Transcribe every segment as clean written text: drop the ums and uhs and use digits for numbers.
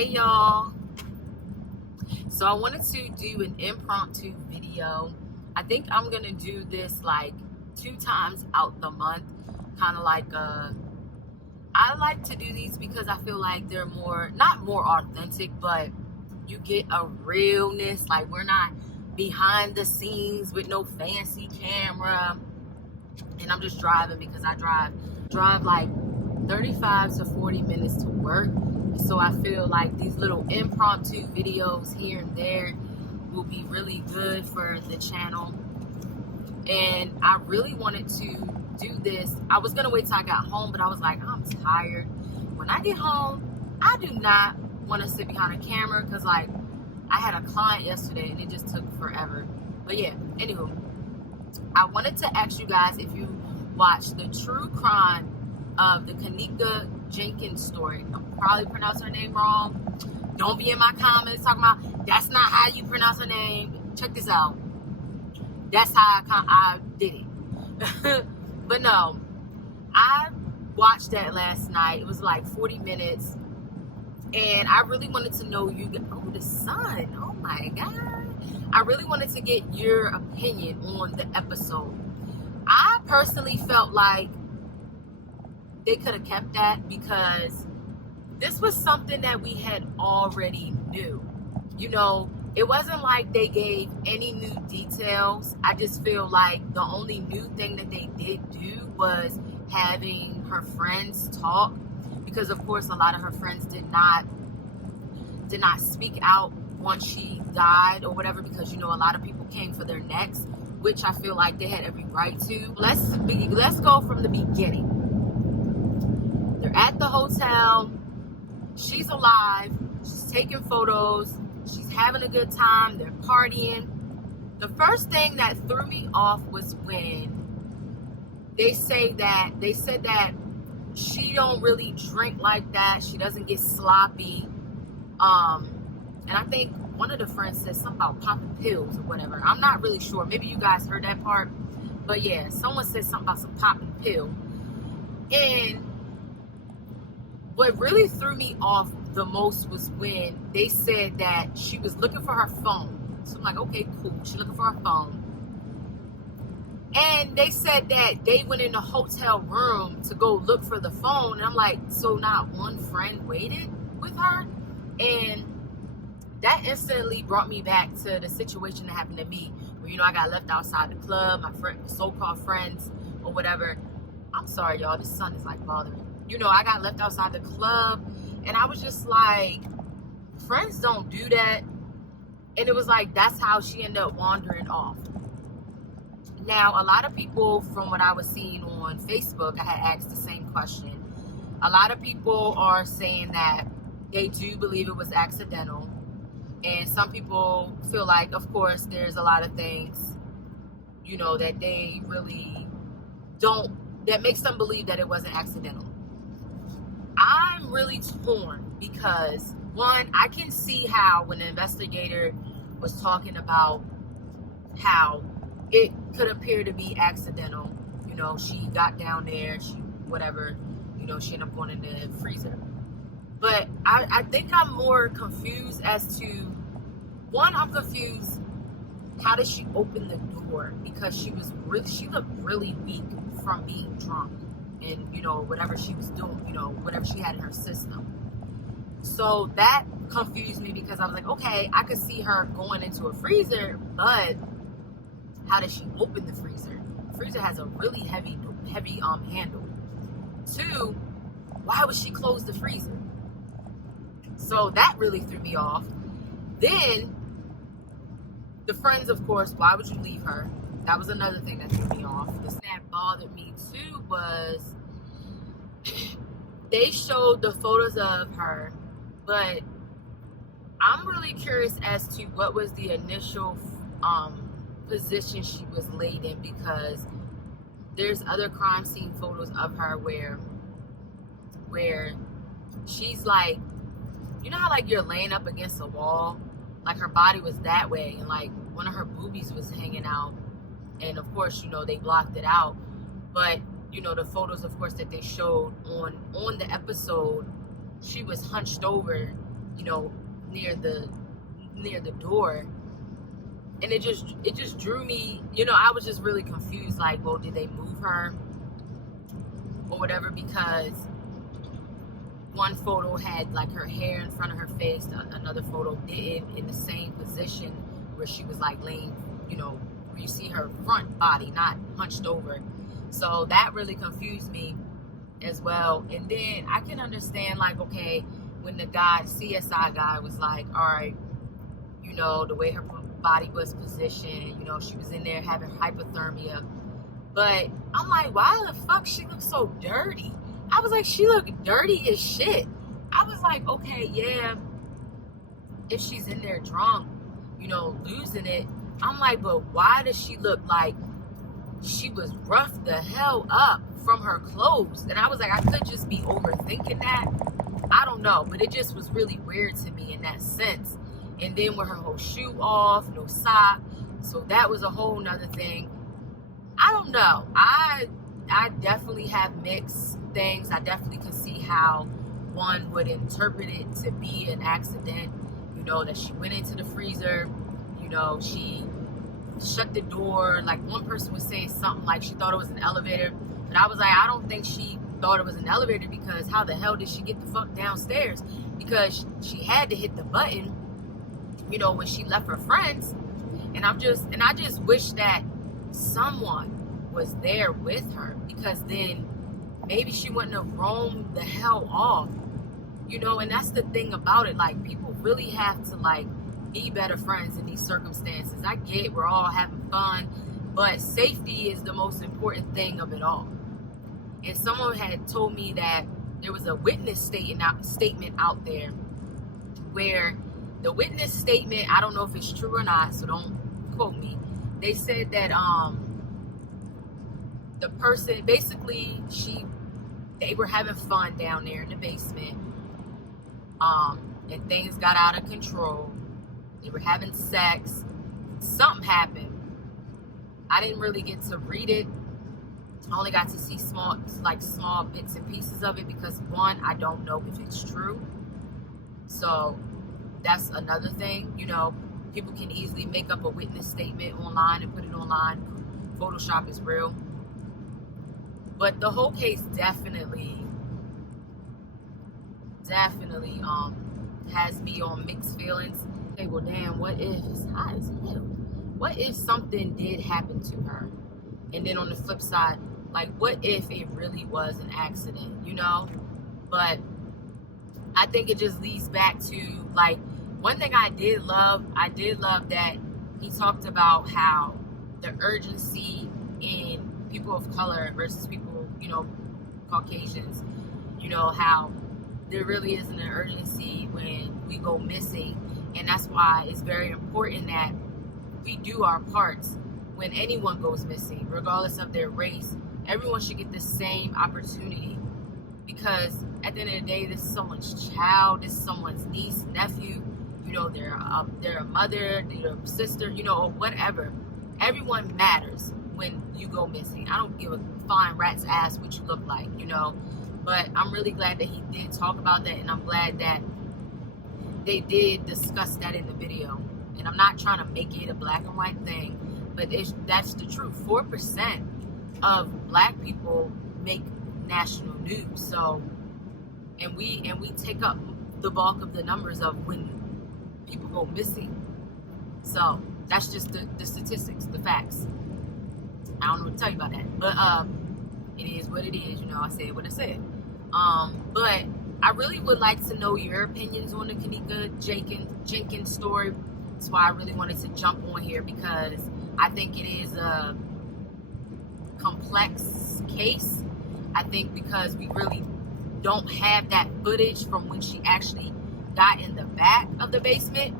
Hey y'all, so I wanted to do an impromptu video. I think I'm gonna do this like 2 times out the month, kind of like I like to do these because I feel like they're not more authentic, but you get a realness. Like, we're not behind the scenes with no fancy camera, and I'm just driving because I drive like 35 to 40 minutes to work. So I feel like these little impromptu videos here and there will be really good for the channel. And I really wanted to do this. I was gonna wait till I got home, but I was like, I'm tired. When I get home, I do not want to sit behind a camera because, like, I had a client yesterday and it just took forever. But yeah, anywho, I wanted to ask you guys if you watched the true crime of the Kenneka Jenkins story. I'm probably pronouncing her name wrong. Don't be in my comments talking about that's not how you pronounce her name. Check this out. That's how I did it. But no, I watched that last night. It was like 40 minutes. And I really wanted to know the sun. Oh my God. I really wanted to get your opinion on the episode. I personally felt like they could have kept that because this was something that we had already knew. You know, it wasn't like they gave any new details. I just feel like the only new thing that they did do was having her friends talk, because of course a lot of her friends did not speak out once she died or whatever, because, you know, a lot of people came for their necks, which I feel like they had every right to. Let's go from the beginning. They're at the hotel. She's alive. She's taking photos. She's having a good time. They're partying. The first thing that threw me off was when they said that she don't really drink like that. She doesn't get sloppy. And I think one of the friends said something about popping pills or whatever. I'm not really sure. Maybe you guys heard that part. But yeah, someone said something about some popping pill. And what really threw me off the most was when they said that she was looking for her phone. So I'm like, okay, cool. She's looking for her phone. And they said that they went in the hotel room to go look for the phone. And I'm like, so not one friend waited with her? And that instantly brought me back to the situation that happened to me, where, you know, I got left outside the club, my so-called friends or whatever. I'm sorry, y'all. This sun is like bothering me. You know, I got left outside the club, and I was just like, friends don't do that. And it was like, that's how she ended up wandering off. Now, a lot of people, from what I was seeing on Facebook, I had asked the same question. A lot of people are saying that they do believe it was accidental. And some people feel like, of course, there's a lot of things, you know, that they really don't, that makes them believe that it wasn't accidental. I'm really torn because, one, I can see how when the investigator was talking about how it could appear to be accidental, you know, she got down there, whatever, you know, she ended up going in the freezer. But I think I'm more confused as to, one, I'm confused, how did she open the door? Because she looked really weak from being drunk and, you know, whatever she was doing, you know, whatever she had in her system. So that confused me because I was like, okay, I could see her going into a freezer, but how did she open the freezer? The freezer has a really heavy handle. Two, why would she close the freezer? So that really threw me off. Then the friends, of course, why would you leave her? That was another thing that threw me off. The thing that bothered me too was they showed the photos of her, but I'm really curious as to what was the initial position she was laid in, because there's other crime scene photos of her where she's like, you know how like you're laying up against a wall, like her body was that way, and like one of her boobies was hanging out, and of course, you know, they blocked it out. But, you know, the photos, of course, that they showed on the episode, she was hunched over. you know, near the door. And it just drew me, you know, I was just really confused, like, well, did they move her or whatever? Because one photo had like her hair in front of her face, another photo didn't, in the same position where she was like laying, you know, where you see her front body, not hunched over. So that really confused me as well. And then I can understand, like, okay, when the CSI guy was like, all right, you know, the way her body was positioned, you know, she was in there having hypothermia. But I'm like, why the fuck she looks so dirty? I was like, she looked dirty as shit. I was like, okay, yeah, if she's in there drunk, you know, losing it. I'm like, but why does she look like she was roughed the hell up from her clothes? And I was like, I could just be overthinking that. I don't know, but it just was really weird to me in that sense. And then with her whole shoe off, no sock. So that was a whole nother thing. I don't know. I definitely have mixed things. I definitely could see how one would interpret it to be an accident. You know, that she went into the freezer. You know, she shut the door. Like, one person was saying something like she thought it was an elevator. But I was like, I don't think she thought it was an elevator, because how the hell did she get the fuck downstairs? Because she had to hit the button, you know, when she left her friends. And I just wish that someone was there with her, because then maybe she wouldn't have roamed the hell off, you know. And that's the thing about it, like, people really have to, like, be better friends in these circumstances. I get we're all having fun, but safety is the most important thing of it all. And someone had told me that there was a witness statement out there, where the witness statement, I don't know if it's true or not, so don't quote me. They said that the person, basically, they were having fun down there in the basement, and things got out of control. They were having sex. Something happened. I didn't really get to read it. I only got to see small bits and pieces of it, because one, I don't know if it's true. So that's another thing. You know, people can easily make up a witness statement online and put it online. Photoshop is real. But the whole case definitely has me on mixed feelings. Okay, well, damn, what if it's hot as hell? What if something did happen to her? And then on the flip side, like, what if it really was an accident, you know? But I think it just leads back to, like, one thing I did love that he talked about how the urgency in people of color versus people, you know, Caucasians, you know, how there really isn't an urgency when we go missing. And that's why it's very important that we do our parts when anyone goes missing, regardless of their race. Everyone should get the same opportunity, because at the end of the day, this is someone's child, this is someone's niece, nephew, you know, they're a mother, they're a sister, you know, or whatever. Everyone matters when you go missing. I don't give a flying rat's ass what you look like, you know. But I'm really glad that he did talk about that, and I'm glad that they did discuss that in the video. And I'm not trying to make it a black and white thing, but that's the truth. 4% of black people make national news. So, and we take up the bulk of the numbers of when people go missing. So that's just the statistics, the facts. I don't know what to tell you about that, but it is what it is. You know, I said what I said. But I really would like to know your opinions on the Kenneka Jenkins story. That's why I really wanted to jump on here, because I think it is a complex case. I think because we really don't have that footage from when she actually got in the back of the basement.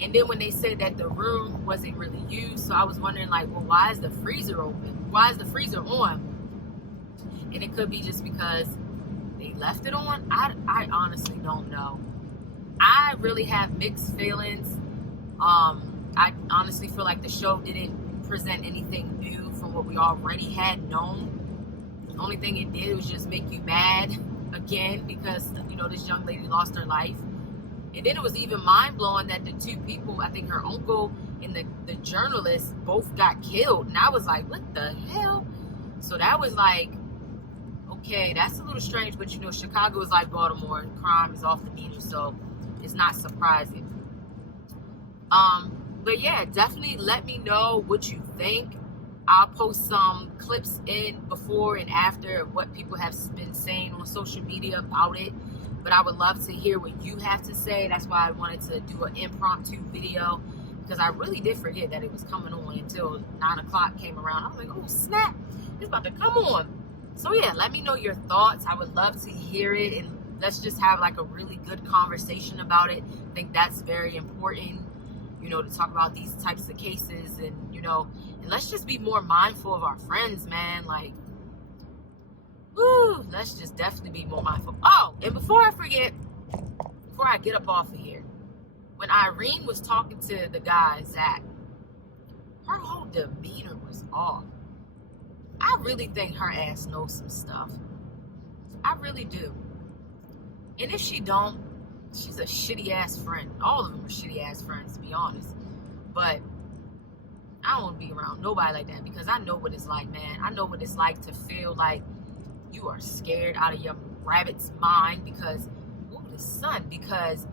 And then when they said that the room wasn't really used, so I was wondering, like, well, why is the freezer open? Why is the freezer on? And it could be just because they left it on. I honestly don't know. I really have mixed feelings. I honestly feel like the show didn't present anything new from what we already had known. The only thing it did was just make you mad again, because, you know, this young lady lost her life. And then it was even mind-blowing that the two people, I think her uncle and the journalist, both got killed. And I was like, what the hell? So that was like, okay, that's a little strange. But, you know, Chicago is like Baltimore. Crime is off the meter, so it's not surprising. But yeah, definitely let me know what you think. I'll post some clips in before and after what people have been saying on social media about it. But I would love to hear what you have to say. That's why I wanted to do an impromptu video, because I really did forget that it was coming on until 9 o'clock came around. I was like, oh snap, it's about to come on. So yeah, let me know your thoughts. I would love to hear it, and let's just have like a really good conversation about it. I think that's very important, you know, to talk about these types of cases, and you know, and let's just be more mindful of our friends, man. Like, woo, let's just definitely be more mindful. Oh, and before I forget, before I get up off of here, when Irene was talking to the guy, Zach, her whole demeanor was off. I really think her ass knows some stuff. I really do. And if she don't, she's a shitty ass friend. All of them are shitty ass friends, to be honest. But I don't want to be around nobody like that, because I know what it's like, man. I know what it's like to feel like you are scared out of your rabbit's mind because, ooh, the sun, because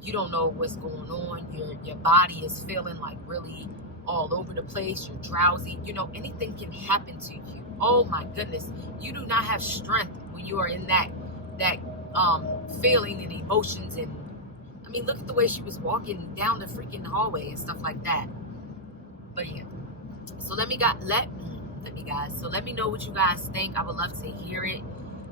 you don't know what's going on. Your body is feeling like really all over the place. You're drowsy. You know, anything can happen to you. Oh my goodness. You do not have strength when you are in that feeling and emotions. And I mean, look at the way she was walking down the freaking hallway and stuff like that. But yeah, so let me know what you guys think. I would love to hear it.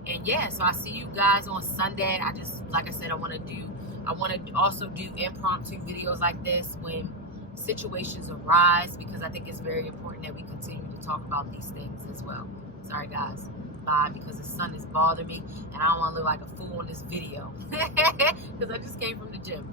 And yeah, so I see you guys on Sunday. I just, like I said, I want to also do impromptu videos like this when situations arise, because I think it's very important that we continue to talk about these things as well. Sorry guys, bye, because the sun is bothering me and I don't want to look like a fool in this video because I just came from the gym.